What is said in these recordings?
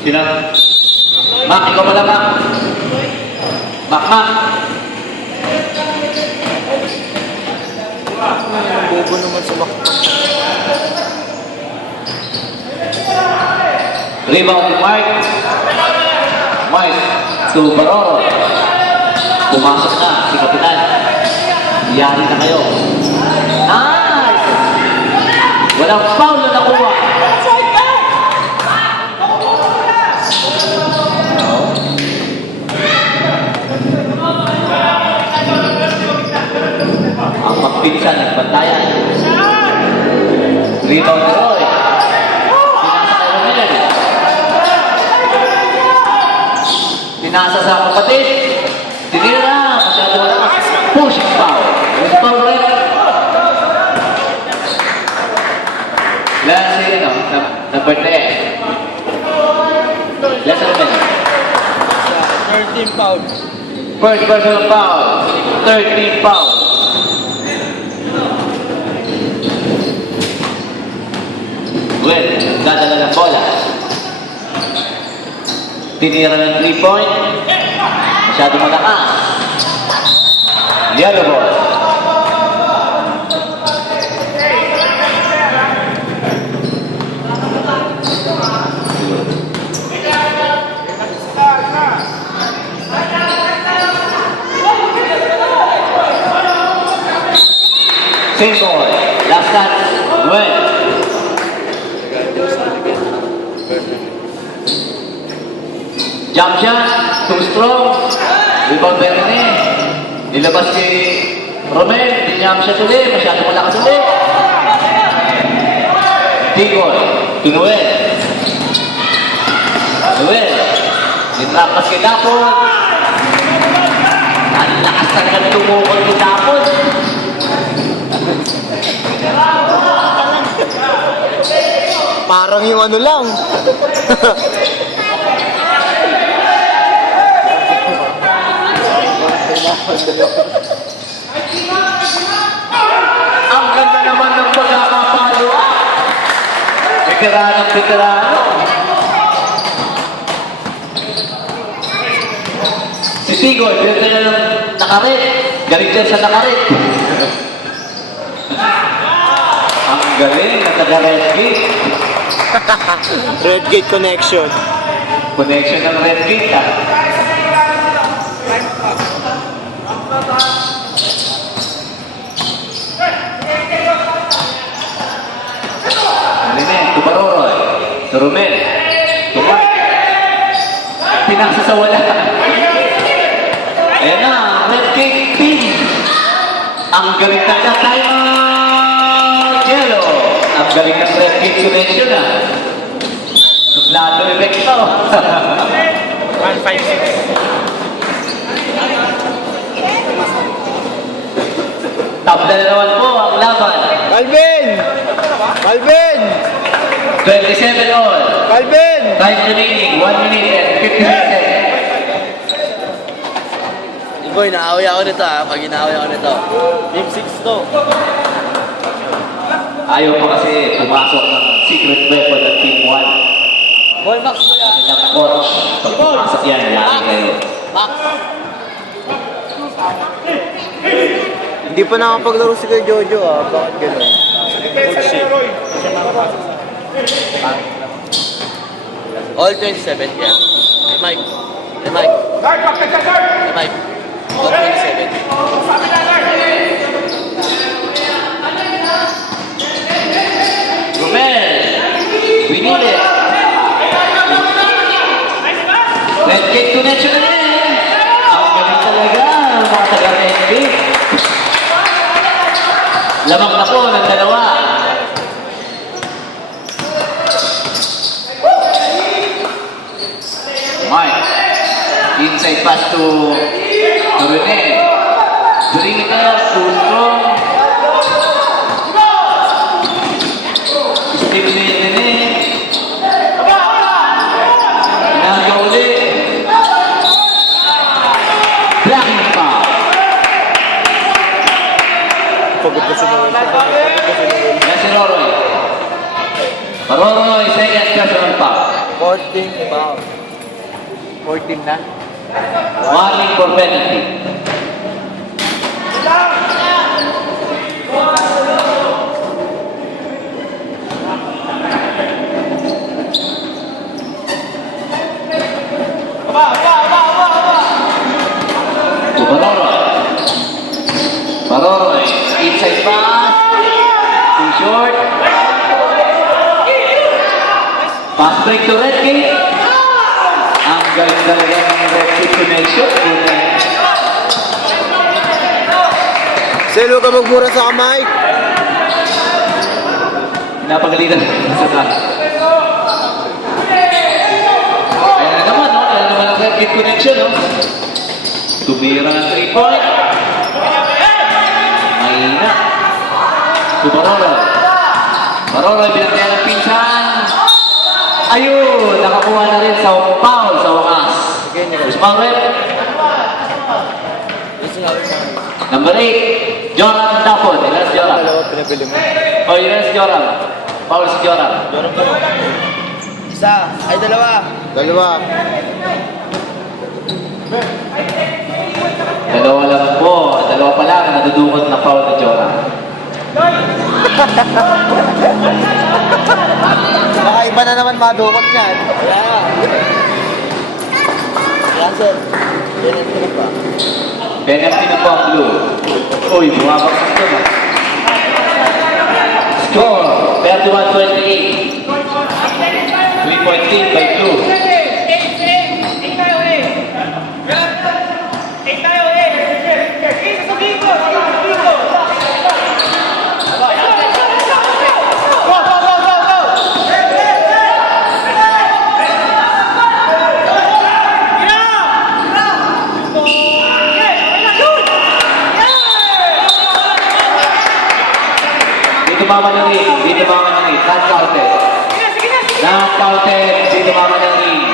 Sino? Mac, ikaw pala, Mac. Mac. Bobo naman sa Mac. Rebound to Mike. Mike to Baroro. Pumasok na si Kapitan. Yari na kayo. Nice! Walang foul na nakuha. Ang magpinsan ng bantayan. Rebound na Roy. Pinasa sa kapatid. Tinira. Masyado wala. Pushing foul. With foul red. Last year, number 10. Last year, 13 pound. first personal foul. 13 foul. Well, dadala ng bola. Tinira ng 3-point. Masyado malakas. Yellow ball. Same ball. Last shot. Well. Jump shot, too strong. Rebound Bernie. Nilabas si Romel. Jump shot ulit. Masyado malakas ulit. Tigol. To Noel. Noel. Nitrapas kay Dapon. Ang lakas talaga tumukol kay Dapon. Parang yung ano lang. Ang ganda naman ng pagkakapalo. Veterano. Si Tigoy, pwede na ng nakarit. Galing dyan sa nakarit. Ang galing, nataga-red gate. Red Gate Connection. Connection ng red gate, ha? Alinen, to Baroroy. To Romel. To Mark. Pinasa sa wala. Ayan na, red gate team. Ang galing na time out. Yellow. Ang galing ng red gate connection, ha? Suplado effect to. 156. Tabla na naman po ang laban. Calvin! 27 all. Calvin! Time remaining, 1 minute and 50 seconds. Boy, naaway ako nito pag inaaway ako nito. Game 6 to. Ayaw pa kasi pumasok ng secret weapon ng Team 1. Boy, Max mo yan. Ng coach. Pag pumasok yan, lagi kayo. Max. Hindi pa nakapaglaro si Kuya Jojo Bakit gano'n? All 27 kaya. Hey, Mike. Hey, Mike. Hey, Mike. All 27. Romel! We need it. Red gate connection na rin. Ang galing talaga. Ang mga taga-red gate. Lamang na po ng dalawa. Mike. Inside pass to Rene. Dribble, too strong. Stimulate Rene. Inaga uli. Blocking foul. Pagod na sinuwi. Yan si Roroy. Roroy, second personal foul. 14 foul. 14 na. Warning for penalty. To Baroroy, inside pass, too short. Pass break to Redkey. Ang galing talaga ng Redkey connection. Sel, huwag ka magmura sa kamay. Napagalitan sa taas. Ayan na naman, no? Ayan naman ang Redkey connection, no? Tumira ng 3-point. Mahina. To Baroroy, binagyan ng pinsan. Ayun, nakakuha na rin sa foul sa wakas. Usman rep. Number 8, Joran Dapon. Ilan si Joran? Dalawa pinabili mo. O, ilan si Joran? Foul si Joran. Isa, ay dalawa. Dalawa. Dalawa lang po. Dalawa pa lang nadudukot na foul ni Joran. Baka iba na naman madukot niyan. Wala. Yan, sir. Penalty na pa. Penalty na po ang blue. Uy, bumabagsak ito na. Score, 31-28. 3-point lead by blue. Dito mama ng ring. Dito mama ng ring. Not counted. Not counted. Dito mama ng ring.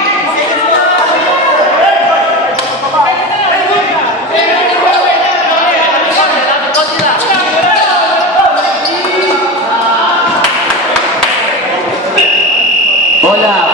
Bola.